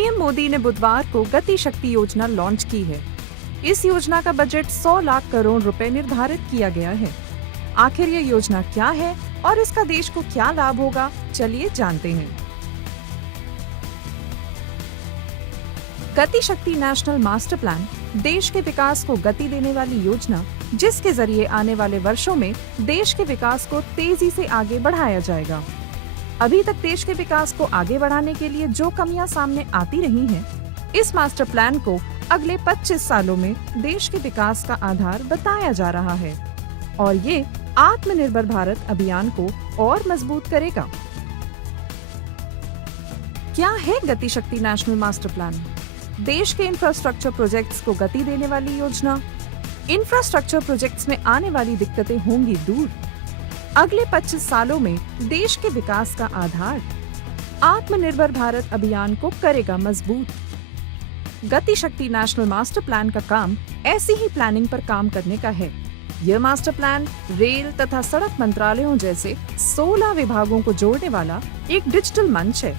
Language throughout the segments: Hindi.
पीएम मोदी ने बुधवार को गति शक्ति योजना लॉन्च की है। इस योजना का बजट 100 लाख करोड़ रुपए निर्धारित किया गया है। आखिर ये योजना क्या है और इसका देश को क्या लाभ होगा, चलिए जानते हैं। गति शक्ति नेशनल मास्टर प्लान देश के विकास को गति देने वाली योजना, जिसके जरिए आने वाले वर्षों में देश के विकास को तेजी से आगे बढ़ाया जाएगा। अभी तक देश के विकास को आगे बढ़ाने के लिए जो कमियां सामने आती रही हैं, इस मास्टर प्लान को अगले 25 सालों में देश के विकास का आधार बताया जा रहा है और ये आत्मनिर्भर भारत अभियान को और मजबूत करेगा। क्या है गति शक्ति नेशनल मास्टर प्लान? देश के इंफ्रास्ट्रक्चर प्रोजेक्ट्स को गति देने वाली योजना। इंफ्रास्ट्रक्चर प्रोजेक्ट्स में आने वाली दिक्कतें होंगी दूर। अगले 25 सालों में देश के विकास का आधार। आत्मनिर्भर भारत अभियान को करेगा मजबूत। गति शक्ति नेशनल मास्टर प्लान का काम ऐसी ही प्लानिंग पर काम करने का है। यह मास्टर प्लान रेल तथा सड़क मंत्रालयों जैसे 16 विभागों को जोड़ने वाला एक डिजिटल मंच है।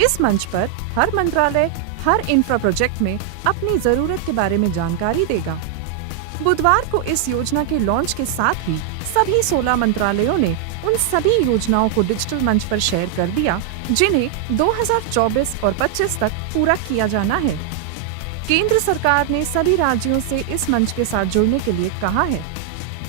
इस मंच पर हर मंत्रालय हर इंफ्रा प्रोजेक्ट में अपनी जरूरत के बारे में जानकारी देगा। बुधवार को इस योजना के लॉन्च के साथ ही सभी 16 मंत्रालयों ने उन सभी योजनाओं को डिजिटल मंच पर शेयर कर दिया, जिन्हें 2024 और 25 तक पूरा किया जाना है। केंद्र सरकार ने सभी राज्यों से इस मंच के साथ जुड़ने के लिए कहा है।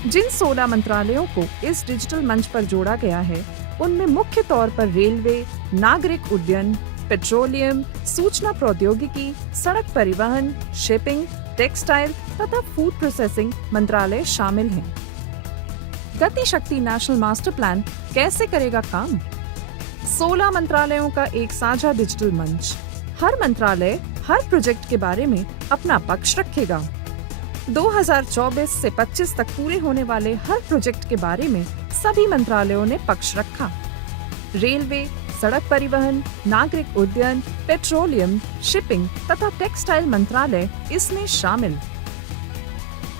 जिन 16 मंत्रालयों को इस डिजिटल मंच पर जोड़ा गया है, उनमें मुख्य तौर पर रेलवे, नागरिक उड्डयन, पेट्रोलियम, सूचना प्रौद्योगिकी, सड़क परिवहन, शिपिंग, टेक्सटाइल तथा फूड प्रोसेसिंग मंत्रालय शामिल हैं। गति शक्ति नेशनल मास्टर प्लान कैसे करेगा काम? 16 मंत्रालयों का एक साझा डिजिटल मंच। हर मंत्रालय हर प्रोजेक्ट के बारे में अपना पक्ष रखेगा। 2024 से 25 तक पूरे होने वाले हर प्रोजेक्ट के बारे में सभी मंत्रालयों ने पक्ष रखा। रेलवे, सड़क परिवहन, नागरिक उड्डयन, पेट्रोलियम, शिपिंग तथा टेक्सटाइल मंत्रालय इसमें शामिल।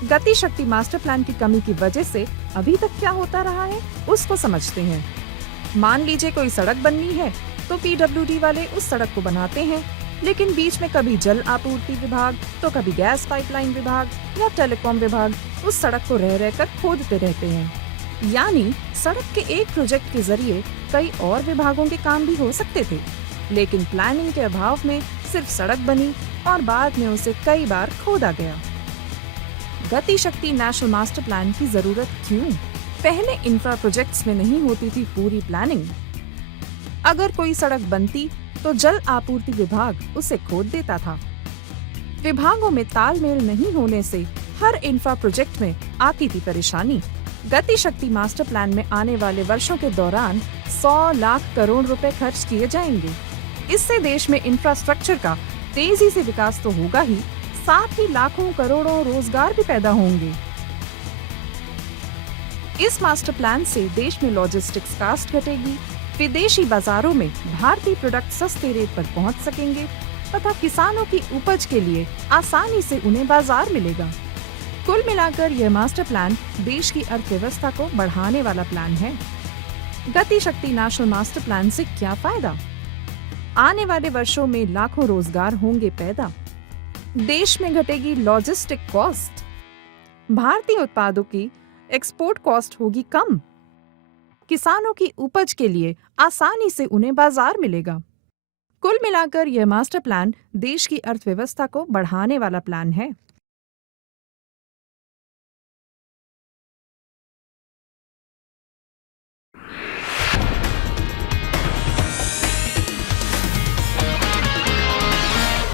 गति शक्ति मास्टर प्लान की कमी की वजह से अभी तक क्या होता रहा है, उसको समझते हैं। मान लीजिए कोई सड़क बननी है तो पीडब्ल्यूडी वाले उस सड़क को बनाते हैं, लेकिन बीच में कभी जल आपूर्ति विभाग तो कभी गैस पाइपलाइन विभाग या टेलीकॉम विभाग उस सड़क को रह रहकर खोदते रहते हैं। यानी सड़क के एक प्रोजेक्ट के जरिए कई और विभागों के काम भी हो सकते थे, लेकिन प्लानिंग के अभाव में सिर्फ सड़क बनी और बाद में उसे कई बार खोदा गया। गति शक्ति नेशनल मास्टर प्लान की जरूरत क्यों? पहले इंफ्रा प्रोजेक्ट्स में नहीं होती थी पूरी प्लानिंग। अगर कोई सड़क बनती तो जल आपूर्ति विभाग उसे खोद देता था। विभागों में तालमेल नहीं होने से हर इंफ्रा प्रोजेक्ट में आती थी परेशानी। गति शक्ति मास्टर प्लान में आने वाले वर्षों के दौरान 100 लाख करोड़ रुपए खर्च किए जाएंगे। इससे देश में इंफ्रास्ट्रक्चर का तेजी से विकास तो होगा ही, साथ ही लाखों करोड़ों रोजगार भी पैदा होंगे। इस मास्टर प्लान से देश में लॉजिस्टिक्स कास्ट घटेगी, विदेशी बाजारों में भारतीय प्रोडक्ट सस्ते रेट पर पहुंच सकेंगे तथा किसानों की उपज के लिए आसानी से उन्हें बाजार मिलेगा। कुल मिलाकर यह मास्टर प्लान देश की अर्थव्यवस्था को बढ़ाने वाला प्लान है। गति शक्ति नेशनल मास्टर प्लान से क्या फायदा? आने वाले वर्षों में लाखों रोजगार होंगे पैदा। देश में घटेगी लॉजिस्टिक कॉस्ट। भारतीय उत्पादों की एक्सपोर्ट कॉस्ट होगी कम। किसानों की उपज के लिए आसानी से उन्हें बाजार मिलेगा। कुल मिलाकर यह मास्टर प्लान देश की अर्थव्यवस्था को बढ़ाने वाला प्लान है।